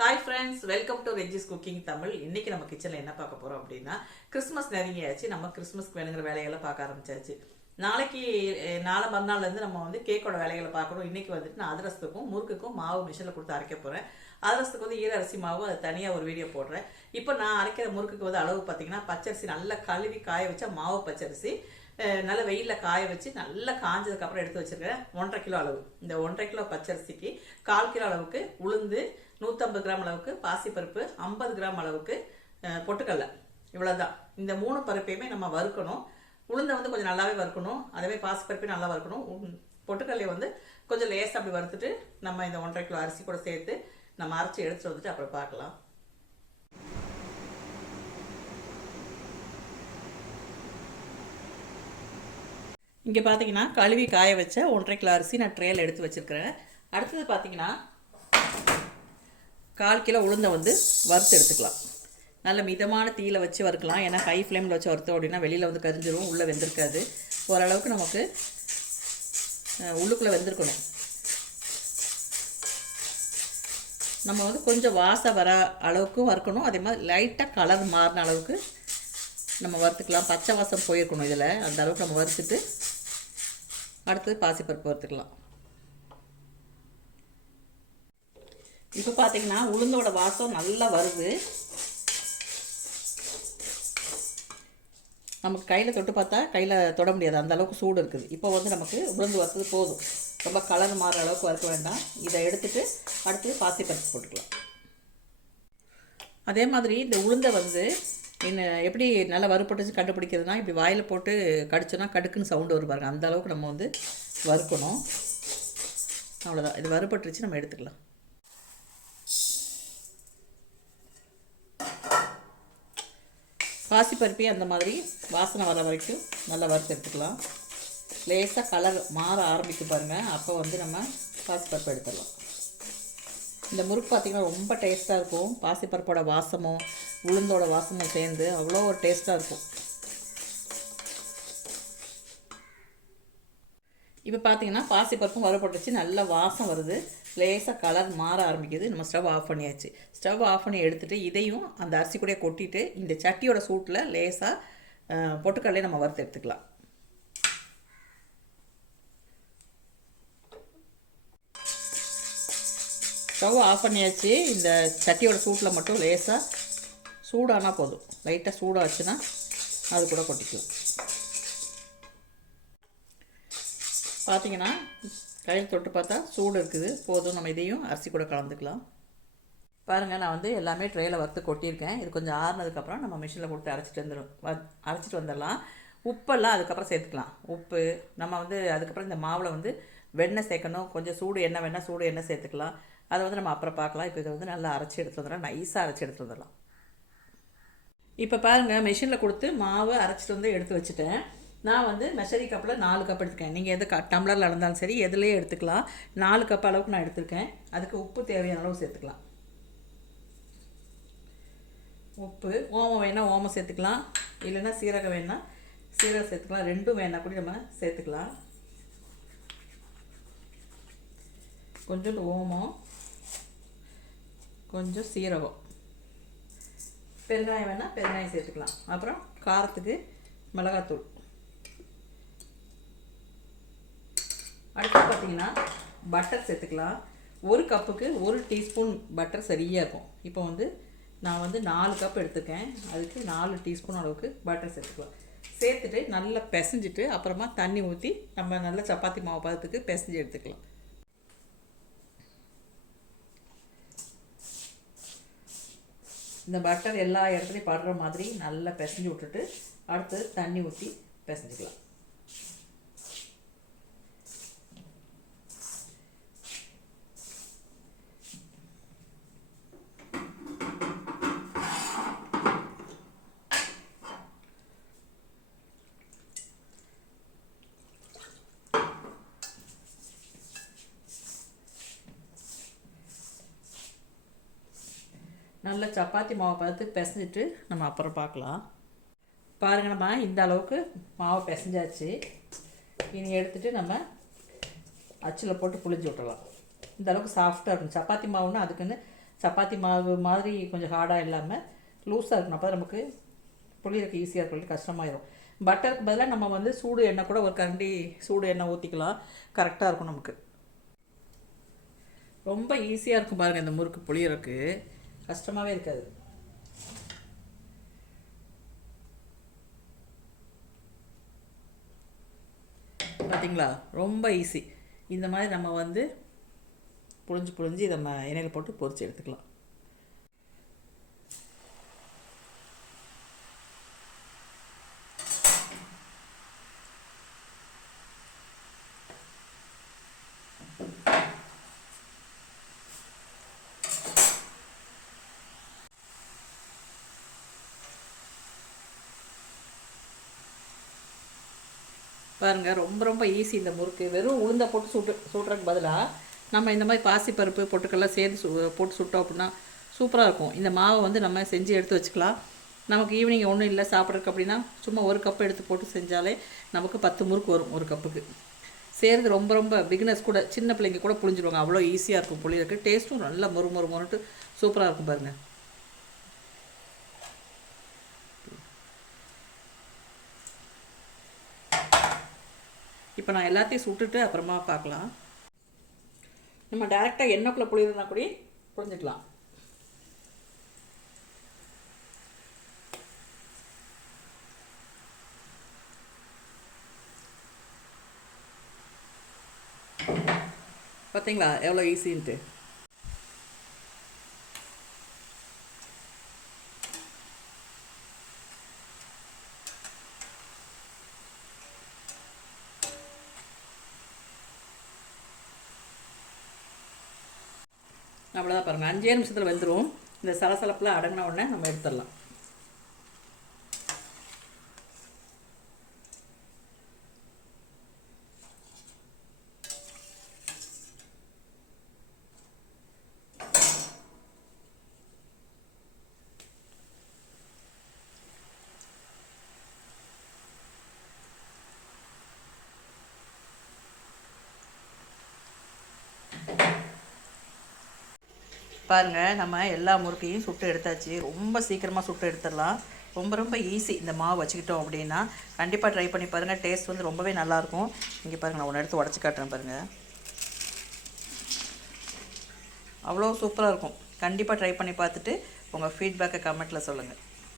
Hi friends welcome to Regis cooking Tamil இன்னைக்கு நம்ம கிச்சனில் என்ன பார்க்க போகிறோம் அப்படின்னா கிறிஸ்மஸ் நெருங்கியாச்சு. நம்ம கிறிஸ்மஸ்க்கு வேணுங்கிற வேலையெல்லாம் பார்க்க ஆரம்பிச்சாச்சு. நாளைக்கு நாளை மறுநாள்லேருந்து நம்ம வந்து கேக்கோட வேலைகளை பார்க்கணும். இன்னைக்கு வந்துட்டு நான் அதிரசத்துக்கும் முறுக்குக்கும் மாவு மிஷினில் கொடுத்து அரைக்க போகிறேன் அதிரசத்துக்கு வந்து ஈர அரிசி மாவு அது தனியாக ஒரு வீடியோ போடுறேன். இப்போ நான் அரைக்கிற முறுக்குக்கு வந்து அளவு பார்த்தீங்கன்னா பச்சரிசி நல்லா கழுவி காய வச்சா மாவு பச்சரிசி நல்ல வெயிலில் காய வச்சு நல்லா காஞ்சதுக்கப்புறம் எடுத்து வச்சிருக்கேன் ஒன்றரை கிலோ அளவு. இந்த ஒன்றரை கிலோ பச்சரிசிக்கு கால் கிலோ அளவுக்கு உளுந்து நூற்றம்பது கிராம் அளவுக்கு பாசிப்பருப்பு ஐம்பது கிராம் அளவுக்கு பொட்டுக்கடலை. இவ்வளோதான் இந்த மூணு பருப்பையுமே நம்ம வறுக்கணும். உளுந்தை வந்து கொஞ்சம் நல்லாவே வறுக்கணும். அதே பாசிப்பருப்பையும் நல்லா வறுக்கணும். பொட்டுக்கடலையை வந்து கொஞ்சம் லேசாக அப்படி வறுத்துட்டு நம்ம இந்த ஒன்றரை கிலோ அரிசி கூட சேர்த்து நம்ம அரைச்சி எடுத்துட்டு வந்துட்டு அப்புறம் பார்க்கலாம். இங்கே பார்த்தீங்கன்னா கழுவி காய வச்ச ஒன்றரை கிலோ அரிசி நான் ட்ரேயில் எடுத்து வச்சிருக்கிறேன். அடுத்தது பார்த்தீங்கன்னா கால் கிலோ உளுந்தை வந்து வறுத்து எடுத்துக்கலாம். நல்ல மிதமான தீயில வச்சு வறுக்கலாம். ஏன்னா ஹை ஃப்ளேமில் வச்சு வறுத்தோம் அப்படின்னா வெளியில் வந்து கரிஞ்சிரும் உள்ளே வெந்திருக்காது. ஓரளவுக்கு நமக்கு உள்ளுக்குள்ளே வெந்திருக்கணும். நம்ம வந்து கொஞ்சம் வாசம் வர அளவுக்கும் வறுக்கணும். அதே மாதிரி லைட்டாக கலர் மாறின அளவுக்கு நம்ம வறுத்துக்கலாம். பச்சை வாசம் போயிருக்கணும் இதில். அந்த அளவுக்கு நம்ம வறுத்துட்டு அடுத்தது பாசிப்பருப்பு வறுத்துக்கலாம். இப்போ பார்த்தீங்கன்னா உளுந்தோட வாசம் நல்லா வருது. நமக்கு கையில் தொட்டு பார்த்தா கையில் தொட முடியாது. அந்த அளவுக்கு சூடு இருக்குது. இப்போ வந்து நமக்கு உளுந்து வறுத்தது போதும். ரொம்ப கலர் மாறுற அளவுக்கு வறுக்க வேண்டாம். இதை எடுத்துகிட்டு அடுத்து பாசிப்பருப்பு போட்டுக்கலாம். அதே மாதிரி இந்த உளுந்தை வந்து என்ன எப்படி நல்லா வறுப்பட்டுச்சு கண்டுபிடிக்கிறதுனா இப்படி வாயில் போட்டு கடிச்சோன்னா கடுக்குன்னு சவுண்டு வரும் பாருங்கள் அந்த அளவுக்கு நம்ம வந்து வறுக்கணும். அவ்வளோதான் இது வறுப்பட்டுருச்சு நம்ம எடுத்துக்கலாம். பாசிப்பருப்பையும் அந்த மாதிரி வாசனை வர வரைக்கும் நல்லா வறுத்து எடுத்துக்கலாம். லேசாக கலர் மாற ஆரம்பிக்க பாருங்கள் அப்போ வந்து நம்ம பாசிப்பருப்பு எடுத்துடலாம். இந்த முறுக்கு பார்த்திங்கன்னா ரொம்ப டேஸ்ட்டாக இருக்கும். பாசிப்பருப்போட வாசமும் உளுந்தோட வாசமும் சேர்ந்து அவ்வளோ ஒரு டேஸ்ட்டாக இருக்கும். இப்போ பார்த்தீங்கன்னா பாசிப்பருப்பும் வரப்பட்டுச்சு நல்ல வாசம் வருது. லேசாக கலர் மாற ஆரம்பிக்குது. நம்ம ஸ்டவ் ஆஃப் பண்ணியாச்சு. ஸ்டவ் ஆஃப் பண்ணி எடுத்துகிட்டு இதையும் அந்த அரிசி கூடயே கொட்டிட்டு இந்த சட்டியோட சூட்டில் லேசாக பொட்டுக்கடலையை நம்ம வறுத்து எடுத்துக்கலாம். ஸ்டவ் ஆஃப் பண்ணியாச்சு. இந்த சட்டியோட சூட்டில் மட்டும் லேசாக சூடானா போதும். லைட்டாக சூடாச்சுன்னா அது கூட கொட்டிக்கலாம். பார்த்தீங்கன்னா கையில் தொட்டு பார்த்தா சூடு இருக்குது. போதும் நம்ம இதையும் அரிசி கூட கலந்துக்கலாம். பாருங்கள் நான் வந்து எல்லாமே ட்ரேயில் வறுத்து கொட்டியிருக்கேன். இது கொஞ்சம் ஆறுனதுக்கப்புறம் நம்ம மிஷினில் கொடுத்து அரைச்சிட்டு வந்துடும் வ அரைச்சிட்டு வந்துடலாம். உப்பெல்லாம் அதுக்கப்புறம் சேர்த்துக்கலாம். உப்பு நம்ம வந்து அதுக்கப்புறம் இந்த மாவில் வந்து வெண்ணெய் சேர்க்கணும். கொஞ்சம் சூடு எண்ணெய் வேணால் சூடு எண்ணெய் சேர்த்துக்கலாம். அதை வந்து நம்ம அப்புறம் பார்க்கலாம். இப்போ இதை வந்து நல்லா அரைச்சி எடுத்து வந்துடலாம் நைஸாக அரைச்சி எடுத்து வந்துடலாம். இப்போ பாருங்கள் மிஷினில் கொடுத்து மாவு அரைச்சிட்டு வந்து எடுத்து வச்சுட்டேன். நான் வந்து மெஷரி கப்பில் நாலு கப் எடுத்துக்கேன். நீங்கள் எது க டம்ளரில் இருந்தாலும் சரி எதுலேயே எடுத்துக்கலாம். நாலு கப் அளவுக்கு நான் எடுத்திருக்கேன். அதுக்கு உப்பு தேவையான அளவு சேர்த்துக்கலாம். உப்பு ஓமம் வேணால் ஓமம் சேர்த்துக்கலாம். இல்லைன்னா சீரகம் வேணால் சீரகம் சேர்த்துக்கலாம். ரெண்டும் வேணால் கூட நம்ம சேர்த்துக்கலாம். கொஞ்சோண்டு ஓமம் கொஞ்சம் சீரகம். பெருங்காயம் வேணால் பெருங்காயம் சேர்த்துக்கலாம். அப்புறம் காரத்துக்கு மிளகாத்தூள். அடுத்து பார்த்தீங்கன்னா பட்டர் சேர்த்துக்கலாம். ஒரு கப்புக்கு ஒரு டீஸ்பூன் பட்டர் சரியாக இருக்கும். இப்போ வந்து நான் வந்து நாலு கப் எடுத்துக்கேன் அதுக்கு நாலு டீஸ்பூன் அளவுக்கு பட்டர் சேர்த்துக்கலாம். சேர்த்துட்டு நல்லா பிசைஞ்சிட்டு அப்புறமா தண்ணி ஊற்றி நம்ம நல்ல சப்பாத்தி மாவு பதத்துக்கு பிசைஞ்சு எடுத்துக்கலாம். இந்த பட்டர் எல்லா இடத்துலையும் படுற மாதிரி நல்லா பிசைஞ்சு விட்டுட்டு அடுத்தது தண்ணி ஊற்றி பிசைஞ்சிக்கலாம். நல்லா சப்பாத்தி மாவை பார்த்து பிசைஞ்சிட்டு நம்ம அப்புறம் பார்க்கலாம். பாருங்க நம்ம இந்த அளவுக்கு மாவை பிசைஞ்சாச்சு. இனி எடுத்துட்டு நம்ம அச்சில் போட்டு புளிஞ்சு விட்டுலாம் இந்த அளவுக்கு சாஃப்டாக இருக்கும் சப்பாத்தி மாவுன்னா அதுக்குன்னு சப்பாத்தி மாவு மாதிரி கொஞ்சம் ஹார்டாக இல்லாமல் லூஸாக இருக்கணும். அப்போ நமக்கு புளியறக்கு ஈஸியாக இருக்கும். கஷ்டமாயிரும். பட்டருக்கு பதிலாக நம்ம வந்து சூடு எண்ணெய் கூட ஒரு கரண்டி சூடு எண்ணெய் ஊற்றிக்கலாம் கரெக்டாக இருக்கும் நமக்கு. ரொம்ப ஈஸியாக இருக்கும் பாருங்கள் இந்த முறுக்கு புளியறக்கு கஷ்டமாகவே இருக்காது. பார்த்தீங்களா ரொம்ப ஈஸி இந்த மாதிரி நம்ம வந்து புழிஞ்சு புழிஞ்சு இதை நம்ம எண்ணெயில் போட்டு பொரித்து எடுத்துக்கலாம். பாருங்கள் ரொம்ப ரொம்ப ஈஸி இந்த முறுக்கு. வெறும் உளுந்தை போட்டு சுட்டு சுடுறதுக்கு பதிலாக நம்ம இந்த மாதிரி பாசிப்பருப்பு பொட்டுக்கெல்லாம் சேர்ந்து சு போட்டு சுட்டோம் அப்படின்னா சூப்பராக இருக்கும். இந்த மாவை வந்து நம்ம செஞ்சு எடுத்து வச்சுக்கலாம். நமக்கு ஈவினிங் ஒன்றும் இல்லை சாப்பிட்றதுக்கு அப்படின்னா சும்மா ஒரு கப் எடுத்து போட்டு செஞ்சாலே நமக்கு பத்து முறுக்கு வரும் ஒரு கப்புக்கு செய்கிறது ரொம்ப ரொம்ப பிகினர்ஸ் கூட சின்ன பிள்ளைங்க கூட புளிஞ்சிடுவாங்க அவ்வளோ ஈஸியாக இருக்கும் புளியறதுக்கு. டேஸ்ட்டும் நல்லா மொறு மொறு மொறுட்டு சூப்பராக இருக்கும் பாருங்கள் இப்போ நான் எல்லாத்தையும் சுட்டுட்டு அப்புறமா பார்க்கலாம். நம்ம டேரெக்டாக எண்ணெய்க்குள்ளே புளியுதுனா கூட புரிஞ்சுக்கலாம் பார்த்தீங்களா? எவ்வளோ ஈஸின்ட்டு அவ்வளோதான் பாருங்கள் அஞ்சே நிமிஷத்தில் வெந்துடும் இந்த சலசலப்பெலாம் அடங்கின உடனே நம்ம எடுத்துடலாம். பாருங்கள் நம்ம எல்லா முறுக்கையும் சுட்டு எடுத்தாச்சு. ரொம்ப சீக்கிரமாக சுட்டு எடுத்துடலாம். ரொம்ப ரொம்ப ஈஸி இந்த மாவு வச்சுக்கிட்டோம் அப்படின்னா கண்டிப்பாக ட்ரை பண்ணி பாருங்கள் டேஸ்ட் வந்து ரொம்பவே நல்லாயிருக்கும். இங்கே பாருங்கள் நான் ஒன்று எடுத்து உடச்சி காட்டுறேன் பாருங்கள் அவ்வளோ சூப்பராக இருக்கும். கண்டிப்பாக ட்ரை பண்ணி பார்த்துட்டு உங்கள் ஃபீட்பேக்கை கமெண்ட்டில் சொல்லுங்கள்